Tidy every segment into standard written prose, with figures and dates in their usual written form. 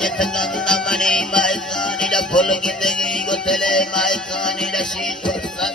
Yetagandamani Maikani the Pulgitagi Gotele Maikani the Shitu Sat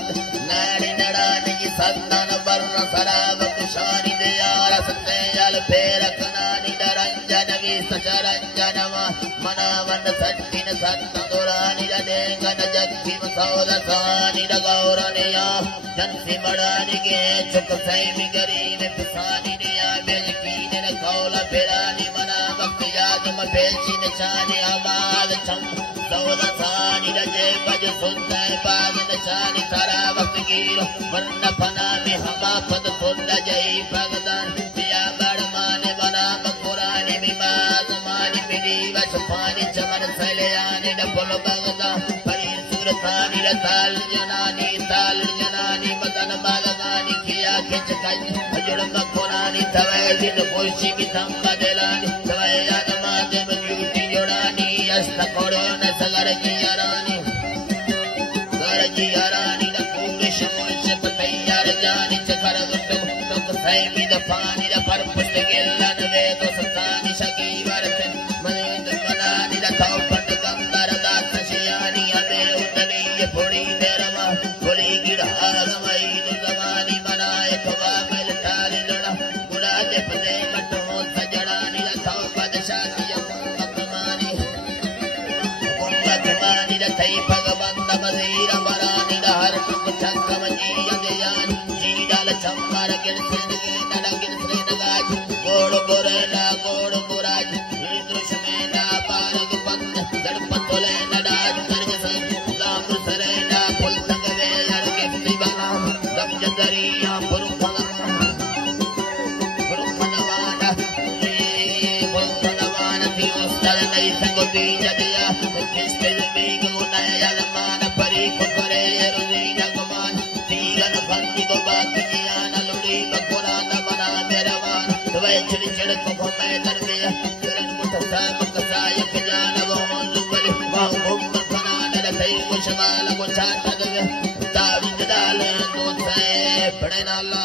Nadi Narani Sandana Barna Sarava Kushani the Yara Satayal Pera Kanani the Ranjanavi Sacharanjanama Manavan the Satin Satandurani the Dengana Jakim Sauda Sani the Gaurania Jansi Madani Gate Chukasami Gari the Pisani the Abelkin and a Kola Perani Manavakiyaduma Pelchin the Chani Abad Cham Sauda Sani the Jebaj Sunda Bad the Chani Taravakir Varna Panami Hamapa the Sunda Jai Pagadan Pia Badamani Vanama Kurani Mimazamani Midi Vasapani Chaman Salayani the Polo Bagada Paris Suratani the Tal Janani Madana Balagani Kia Kichakai Ajurama Kurani Tawai the Boshi Tamba Delani Tawayana Yuti Yorani Asta Corona Sagaraki Yarani Garaki Yarani the Kurish Sepatay Yarani Chakaragutu Tokusai the Pani the Purpose the Gillan the Vedo Satani Shaki Varatan Mani the Manani the Top and the Gambara the Sashiyani and the Udani Puri Derama Puri Gidharamai the Zamani Manai Kova Melatari Luna Gura de Pade Matu Sajarani the Top of the Shaki Akamani Kumbakamani the Taipagabanda Mazira Marani the Hartu Chakamani and the Yan Jida the Chamara Gilsin the Gilsin the Gaj Godu Gorena Godu Guraj Indrushamena Paragapan Darpatolena Dad Darjasan Lamu Serena Pultangave Yargeti Balam Damjadaria Purukhanavana Purukhanavana Tiostar Naisangobi Jadaya Kistel Viguna Yalamana Parikore Erudina Goman Tigana Pantigo Bakiana Luri Bakurana Mana Meravan Vajri Chedako Medarvia Suran Mutasa Makasaya Pijana Vomuzubali Vahum Kanana the Taimu Shavala Kochata David Dala Dosa Prenala